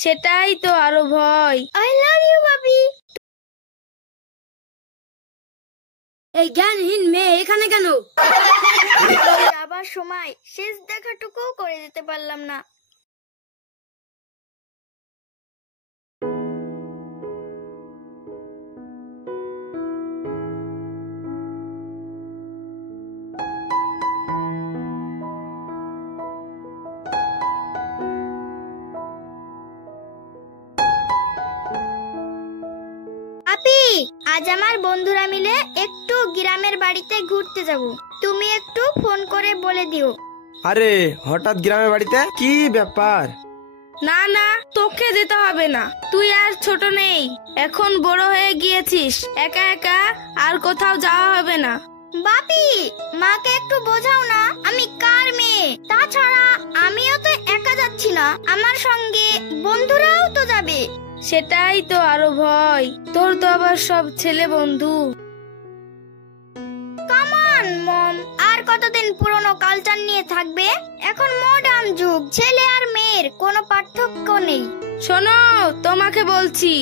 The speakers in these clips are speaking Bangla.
সেটাই তো আরো ভয়। আই লাভ ইউ ভাবি। এই জ্ঞানহীন মেয়ে এখানে কেন? যাবার সময় শেষ দেখাটুকুও করে দিতে পারলাম না। আপি, আজ আমার বন্ধুরা মিলে একটু গ্রামের বাড়িতে ঘুরতে যাব, তুমি একটু ফোন করে বলে দিও। আরে হঠাৎ গ্রামের বাড়িতে কি ব্যাপার? না না, তোকে যেতে হবে না, তুই আর ছোট নেই, এখন বড় হয়ে গিয়েছিস, একা একা আর কোথাও যাওয়া হবে না। বাপি, মাকে একটু বোঝাও না, আমি কার মেয়ে? তাছাড়া আমিও তো একা যাচ্ছি না, আমার সঙ্গে বন্ধুরাও তো যাবে। সেটাই তো আরো ভয়, তোর তো আবার সব ছেলে বন্ধু। কামান মম, আর কতদিন পুরনো কালচার নিয়ে থাকবে? এখন মডার্ন যুগ, ছেলে আর মেয়ের কোনো পার্থক্য নেই। শোনো, তোমাকে বলছি,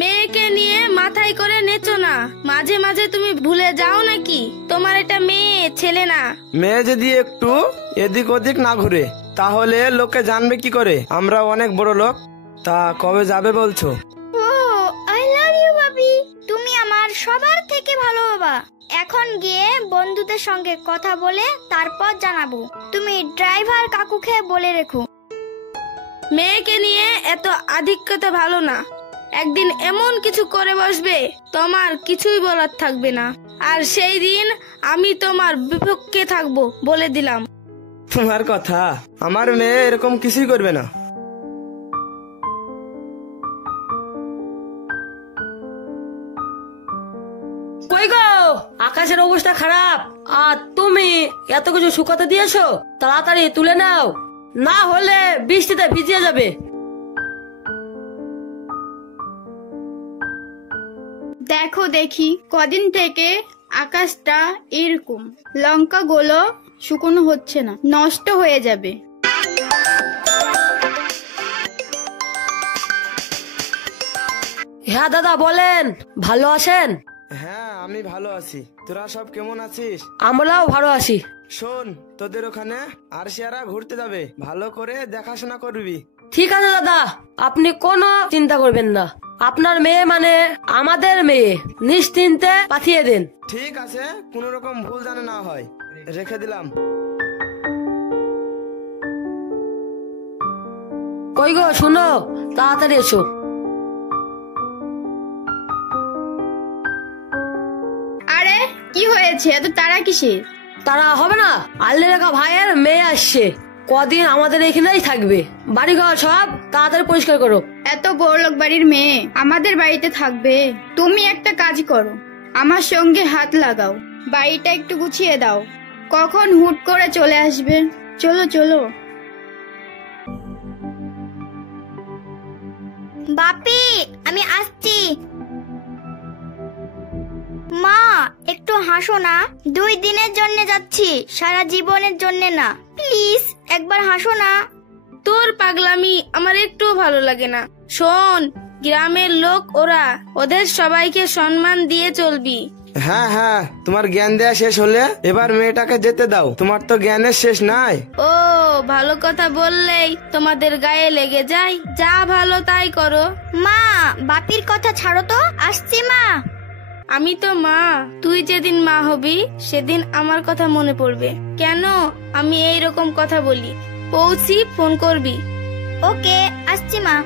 মেয়েকে নিয়ে মাথায় করে নেচো না, মাঝে মাঝে তুমি ভুলে যাও নাকি তোমার এটা মেয়ে, ছেলে না। মেয়ে যদি একটু এদিক ওদিক না ঘুরে তাহলে লোকে জানবে কি করে আমরা অনেক বড় লোক? তা কবে যাবে বলছো? ও আই লাভ ইউ ভাবি, তুমি আমার সবার থেকে ভালো বাবা। এখন গিয়ে বন্ধুদের সঙ্গে কথা বলে তারপর জানাবো। তুমি ড্রাইভার কাকুকে বলে রেখো। মেয়েকে নিয়ে এত আধিক্যতা ভালো না, একদিন এমন কিছু করে বসবে তোমার কিছুই বলার থাকবে না, আর সেই দিন আমি তোমার বিপক্ষে থাকবো, বলে দিলাম। তোমার কথা, আমার মেয়ে এরকম কিছুই করবে না। কই গো, আকাশের অবস্থা খারাপ, আর তুমি এত কিছু শুকাতে দিয়েছো, তাড়াতাড়ি তুলে নাও, না হলে বৃষ্টিতে ভিজিয়ে যাবে। দেখো দেখি, কদিন থেকে আকাশটা এরকম, লঙ্কা গুলো শুকনো হচ্ছে না, নষ্ট হয়ে যাবে। হ্যাঁ দাদা বলেন, ভালো আছেন? হ্যাঁ আমি ভালো আছি, তোরা সব কেমন আছিস? আমরাও ভালো আছি। শোন, তোদের ওখানে আরশিয়ারা ঘুরতে যাবে, ভালো করে দেখাশোনা করবি। ঠিক আছে দাদা, আপনি কোনো চিন্তা করবেন না, আপনার মেয়ে মানে আমাদের মেয়ে, নিশ্চিন্তে পাঠিয়ে দেন। ঠিক আছে, কোনো রকম ভুল জানে না হয়, রেখে দিলাম। কই গো শুনো, তাড়াতাড়ি এসো। আরে কি হয়েছে, এত তারা কিসের? তারা হবে না, আল্লি রেখা ভাইয়ের মেয়ে আসছে, কদিন আমাদের এখানেই থাকবে, বাড়ি ঘর সব তাড়াতাড়ি পরিষ্কার করো। এত বড়লোক বাড়ির মেয়ে আমাদের বাড়িতে থাকবে? তুমি একটা কাজ করো, আমার সঙ্গে হাত লাগাও, বাড়িটা একটু গুছিয়ে দাও, কখন হুট করে চলে আসবে। চলো চলো। বাপি, আমি আসছি। মা, একটু হাসো না, 2 দিনের জন্য যাচ্ছি, সারা জীবনের জন্য না, প্লিজ একবার হাসো না। তোর পাগলামি আমার একটু ভালো লাগে না। শোন, গ্রামের লোক ওরা, ওদের সবাইকে সম্মান দিয়ে চলবি। হ্যাঁ হ্যাঁ, তোমার জ্ঞান দেয়া শেষ হলে এবার মেয়েটাকে যেতে দাও, তোমার তো জ্ঞানের শেষ নাই। ও, ভালো কথা বললেই তোমাদের গায়ে লেগে যায়, যা ভালো তাই করো। মা, বাপির কথা ছাড়ো তো, আসছি মা। আমি তো মা, তুই যেদিন মা হবি সেদিন আমার কথা মনে পড়বে। কেন আমি এই রকম কথা বলি? পৌঁছি ফোন করবি। ওকে, আসছি মা।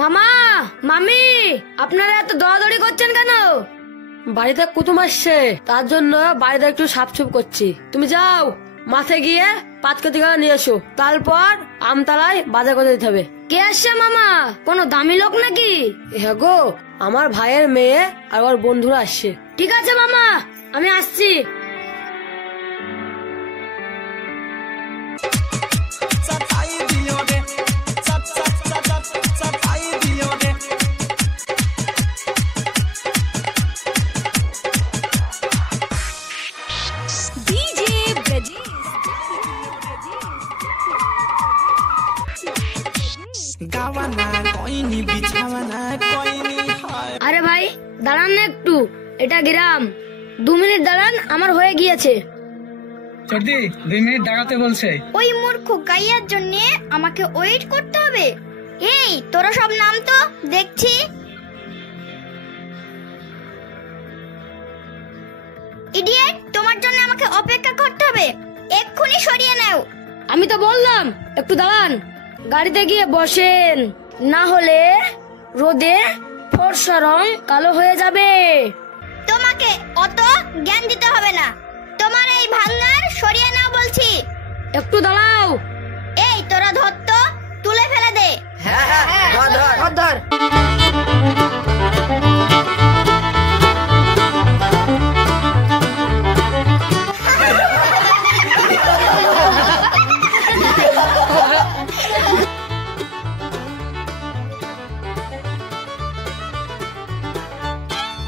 মামা, মামি, আপনারা এত দৌড়াদৌড়ি করছেন কেন? বাড়িতে কুটুম আসছে, তার জন্য বাড়িতে একটু সাফসুফ করছি। তুমি যাও, মাঠে গিয়ে পাতকতি করে নিয়ে এসো, তারপর আমতলায় বাজার করে দিতে হবে। কে আসছে মামা, কোনো দামি লোক নাকি? হ্যাঁ গো, আমার ভাইয়ের মেয়ে আর ওর বন্ধুরা আসছে। ঠিক আছে মামা, আমি আসছি। DJ Brajesh. আরে ভাই দাঁড়ান না একটু, এটা গ্রাম, 2 মিনিট দাঁড়ান, আমার হয়ে গিয়েছে। সর্দি 2 মিনিট দাঁড়াতে বলছে। ওই মূর্খ গাইয়ার জন্য আমাকে ওয়েট করতে হবে? এই তোরা সব নাম তো দেখছি। ইডিয়েট, তোমার জন্য আমাকে অপেক্ষা করতে হবে, এক্ষুনি সরিয়ে নাও। আমি তো বললাম একটু দাঁড়ান, গাড়িতে গিয়ে বসেন, না হলে রোদে ফর্সা রং কালো হয়ে যাবে। তোমাকে অত জ্ঞান দিতে হবে না, তোমার এই ভাঙার সরিয়ে নাও বলছি। একটু দাঁড়াও। এই তোরা ধর তো, তুলে ফেলে দে। ধর।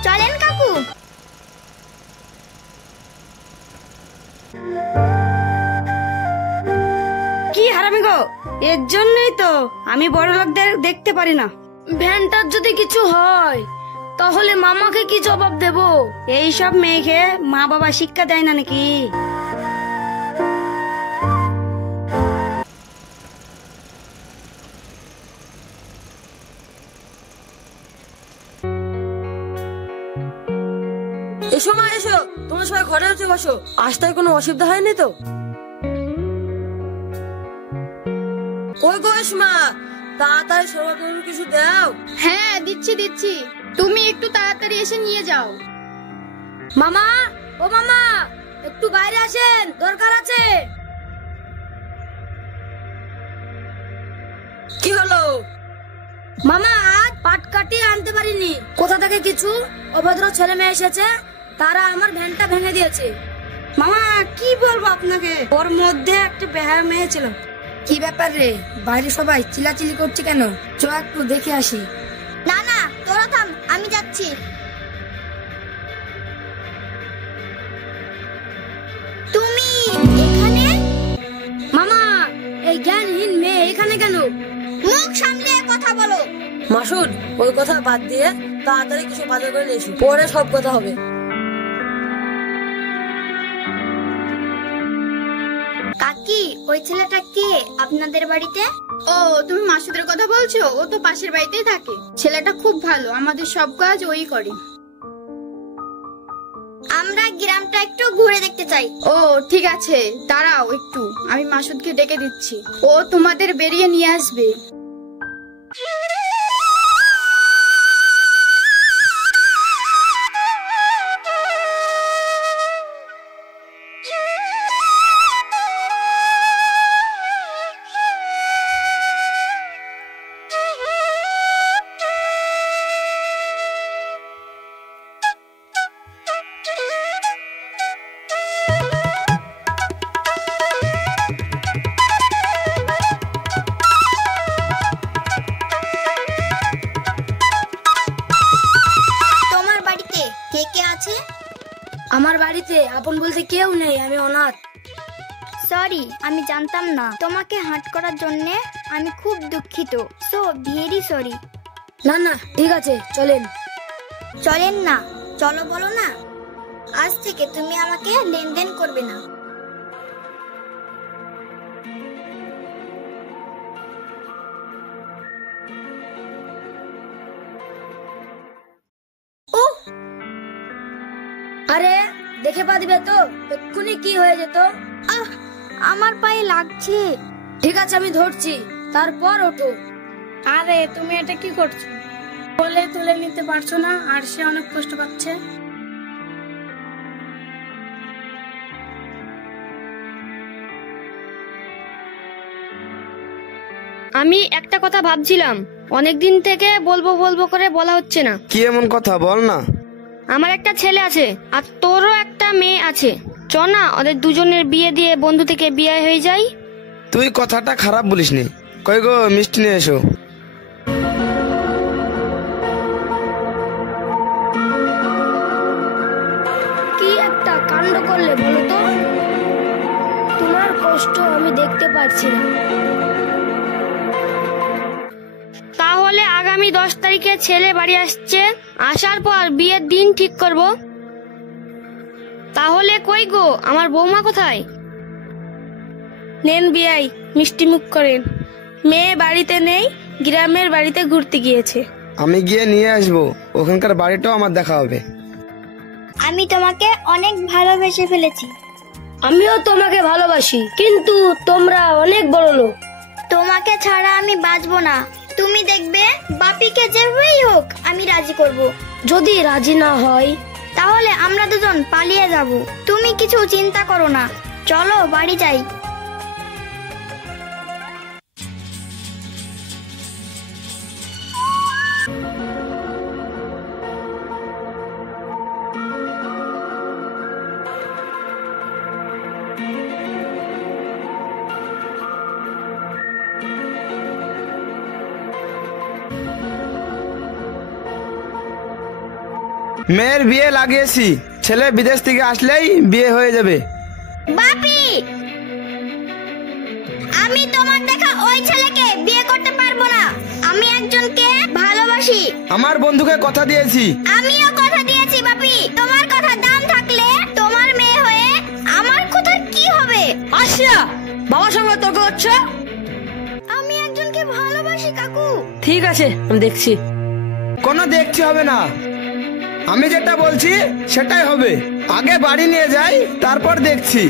চলেন কাকু। কি হারামি গো, এর জন্যই তো আমি বড় লোকদের দেখতে পারি না। ভ্যানটার যদি কিছু হয় তাহলে মামাকে কি জবাব দেব? এই সব মেয়েকে মা বাবা শিক্ষা দেয় না নাকি? এসো মা এসো, তোমরা সবাই ঘরে হচ্ছে বসো। আসতে কোনো অসুবিধা হয়নি তো? ওই গোস মা, তাড়াতাড়ি সবার জন্য কিছু দাও। হ্যাঁ দিচ্ছি, তুমি একটু তাড়াতাড়ি এসে নিয়ে যাও। মামা, ও মামা, একটু বাইরে আসেন, দরকার আছে। কি হলো? মামা আজ পাট কাটিয়ে আনতে পারিনি, কোথা থেকে কিছু অভদ্র ছেলে মেয়ে এসেছে, তারা আমার ভ্যানটা ভেঙে দিয়েছে। মামা কি বলবো আপনাকে, ওর মধ্যে একটা বেহায়া মেয়ে ছিল। কি ব্যাপার রে, বাইরে সবাই চিল্লাচিল্লি করছে কেন? চ একটু দেখে আসি। না না, তোরা থাম, আমি যাচ্ছি। তুমি এখানে? মামা, এই জ্ঞানহীন মেয়ে এখানে কেন? মুখ সামলে কথা বলো। মাসুদ, ওই কথা বাদ দিয়ে তাড়াতাড়ি কিছু বাজার করে নিয়ে এসো, পরে সব কথা হবে। কাকি, ওই ছেলেটা কে আপনাদের বাড়িতে? ও তুমি মাসুদের কথা বলছো? ও তো পাশের বাড়িতেই থাকে। ছেলেটা খুব ভালো, আমাদের সব কাজ ওই করে। আমরা গ্রামটা একটু ঘুরে দেখতে চাই। ও ঠিক আছে, দাঁড়াও একটু, আমি মাসুদকে ডেকে দিচ্ছি, ও তোমাদের বেরিয়ে নিয়ে আসবে। তোমার বাড়িতে কে কে আছে? আমার বাড়িতে আপন বলতে কেউ নেই, আমি অনাথ। সরি, আমি জানতাম না। তোমাকে হার্ট করার জন্য আমি খুব দুঃখিত। So very sorry. না না ঠিক আছে, চলেন। চলেন না, চলো বলো না। আজ থেকে তুমি আমাকে লেনদেন করবে না। আরে দেখে পা দিবে তো, এক্ষুনি কি হয়ে যেত। আহ, আমার পায়ে লাগছে। ঠিক আছে আমি ধরছি, তারপর ওঠো। আরে তুমি এটা কি করছো? বলে তুলে নিতে পারছো না, আর সে অনেক কষ্ট পাচ্ছে। আমি একটা কথা ভাবছিলাম, অনেকদিন থেকে বলবো বলবো করে বলা হচ্ছে না। কি এমন কথা বল না। আমার একটা ছেলে আছে আর তোরও একটা মেয়ে আছে, চ না ওদের দুজনের বিয়ে দিয়ে বন্ধু থেকে বিয়ে হয়ে যায়। তুই কথাটা খারাপ বলিসনি। কই গো, মিষ্টি নিয়ে এসো। কি একটা কাণ্ড করলে বলো তো। তোমার কষ্ট আমি দেখতে পাচ্ছি না, তাহলে আগামী আগামী 10 তারিখে ছেলে বাড়ি আসছে, আসার পর বিয়ের দিন ঠিক করব। তাহলে কই গো, আমার বৌমা কোথায়? নেন বিয়াই, মিষ্টি মুখ করেন। মেয়ে বাড়িতে নেই, গ্রামের বাড়িতে ঘুরতে গিয়েছে। আমি গিয়ে নিয়ে আসবো, ওখানকার বাড়িটাও আমার দেখা হবে। আমি তোমাকে অনেক ভালোবেসে ফেলেছি। আমিও তোমাকে ভালোবাসি, কিন্তু তোমরা অনেক বড় লোক। তোমাকে ছাড়া আমি বাঁচবো না। তুমি দেখবে বাপিকে যেভাবেই হোক আমি রাজি করব। যদি রাজি না হয়? তাহলে আমরা দুজন পালিয়ে যাব। তুমি কিছু চিন্তা করো না, চলো বাড়ি যাই। মেয়ের বিয়ে লাগিয়েছি, ছেলে বিদেশ থেকে আসলেই বিয়ে হয়ে যাবে। বাপি, আমি তোমার দেখা ওই ছেলেকে বিয়ে করতে পারবো না। আমি একজনকে ভালোবাসি। আমার বন্ধুকে কথা দিয়েছি। আমিও কথা দিয়েছি বাপি। তোমার কথা দাম থাকলে তোমার মেয়ে হয়ে আমার কথার কি হবে? আসিয়া, বাবার সঙ্গে তর্ক হচ্ছে? আমি একজনকে ভালোবাসি কাকু। ঠিক আছে, আমি দেখছি। কোনো দেখছি হবে না, আমি যেটা বলছি সেটাই হবে। আগে বাড়ি নিয়ে যাই, তারপর দেখছি।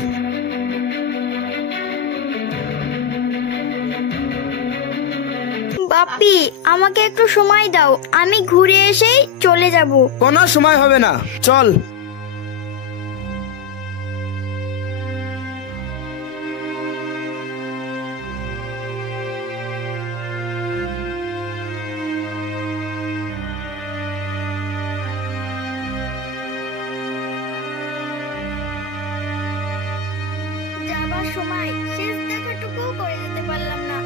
বাপি, আমাকে একটু সময় দাও, আমি ঘুরে এসেই চলে যাব। কোনো সময় হবে না, চল। যাবার সময় শেষ দেখাটুকু করে যেতে পারলাম না।